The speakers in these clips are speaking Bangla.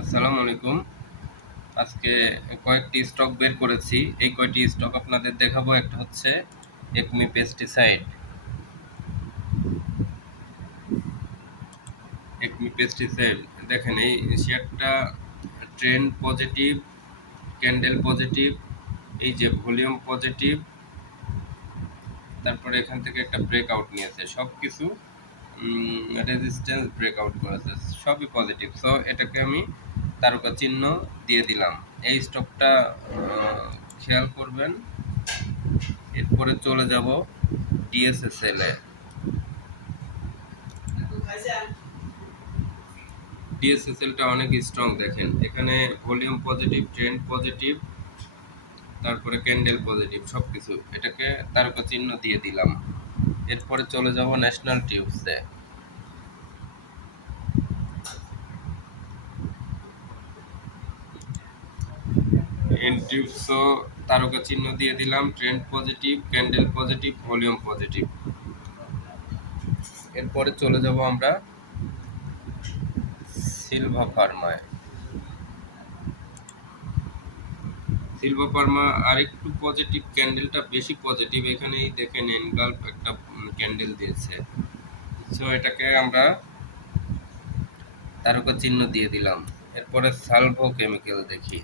আসসালামু আলাইকুম। আজকে কয়েকটি স্টক বের করেছি। এই কয়টি স্টক আপনাদের দেখাবো। একটা হচ্ছে একমি পেস্টিসাইড। একমি পেস্টিসাইড দেখেন, এই শেয়ারটা ট্রেন্ড পজিটিভ, ক্যান্ডেল পজিটিভ, এই যে ভলিউম পজিটিভ, তারপরে এখান থেকে একটা ব্রেকআউট নিয়েছে। সব কিছু রেজিস্ট্যান্স ব্রেকআউট করেছে, সবই পজিটিভ। সো এটাকে আমি তারকা চিহ্ন দিয়ে দিলাম। এই স্টকটা খেয়াল করবেন। এরপরে চলে যাব ডিএসএসএল এ। ডিএসএসএলটা অনেক স্ট্রং, দেখেন এখানে ভলিউম পজিটিভ, ট্রেন্ড পজিটিভ, তারপরে ক্যান্ডেল পজিটিভ, সব কিছু। এটাকে তারকা চিহ্ন দিয়ে দিলাম। এরপরে চলে যাব ন্যাশনাল টিউবসে। টিউবসও তারকা চিহ্ন দিয়ে দিলাম। Trend positive, candle positive, volume positive. এরপরে চলে যাব আমরা সিলভা ফার্মায়। সিলভা ফার্মা আরেকটু পজিটিভ, ক্যান্ডেলটা বেশি পজিটিভ। এখানেই দেখেন এনগাল্ফ একটা ক্যান্ডেল দিয়েছে। সো এটাকে আমরা তারকা চিহ্ন দিয়ে দিলাম। এরপরে সালভো কেমিক্যাল দেখি।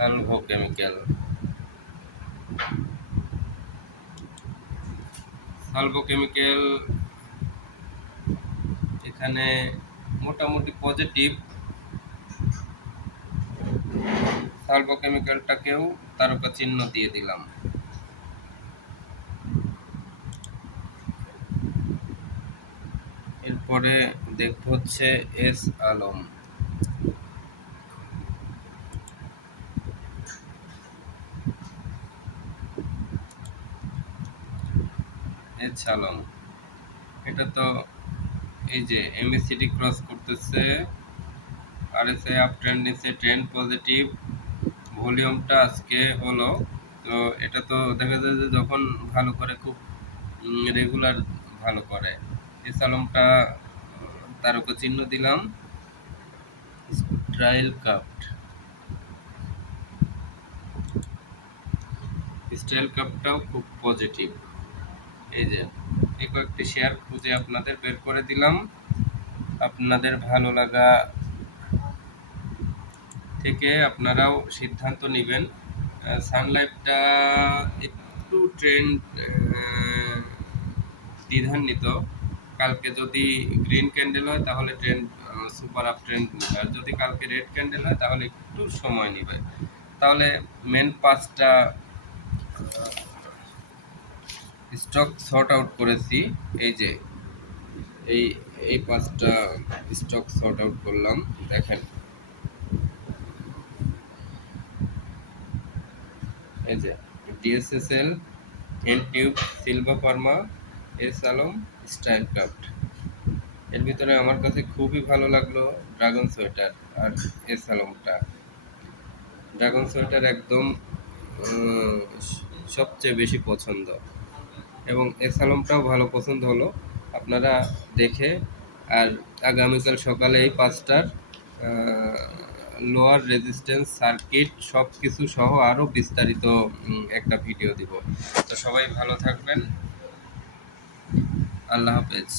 সালভো কেমিক্যাল, সালভো কেমিক্যাল এখানে মোটামুটি পজিটিভ। সালভো কেমিক্যালটাকেও তারকা চিহ্ন দিয়ে দিলাম। এরপরে দেখব হচ্ছে এস আলম। এস আলম এটা তো এই যে এমএসিডি ক্রস করতেছে, আরএসআই আপ ট্রেন্ড নিচ্ছে, ট্রেন্ড পজিটিভ, ভলিউমটা আজকে হলো। তো এটা তো দেখা যায় যে যখন ভালো করে, খুব রেগুলার ভালো করে। এস আলমটা তারকা চিহ্ন দিলাম। স্টাইল কাপ্ট, স্টাইল কাপটাও খুব পজিটিভ। এই যে এই কয়েকটি শেয়ার খুঁজে আপনাদের বের করে দিলাম। আপনাদের ভালো লাগা থেকে আপনারাও সিদ্ধান্ত নেবেন। সানলাইফটা একটু ট্রেন্ড দ্বিধান্বিত। কালকে যদি গ্রিন ক্যান্ডেল হয় তাহলে ট্রেন্ড সুপার আপ ট্রেন্ড নেবে, আর যদি কালকে রেড ক্যান্ডেল হয় তাহলে একটু সময় নেবে। তাহলে মেন পাঁচটা স্টক সর্ট আউট করেছি। এই যে এই এই পাঁচটা স্টক সর্ট আউট করলাম, দেখেন। এই যে DSSL, N tube, Silva Pharma, S Alam, style craft. এর ভিতরে আমার কাছে খুবই ভালো লাগলো ড্রাগন সোয়েটার আর এস আলমটা। ড্রাগন সোয়েটার একদম সবচেয়ে বেশি পছন্দ, এবং এস আলমটাও ভালো পছন্দ হলো। আপনারা দেখে, আর আগামীকাল সকালে এই পাঁচটার লোয়ার রেজিস্ট্যান্স সার্কিট সব কিছু সহ আরও বিস্তারিত একটা ভিডিও দিব। তো সবাই ভালো থাকবেন। আল্লাহ হাফেজ।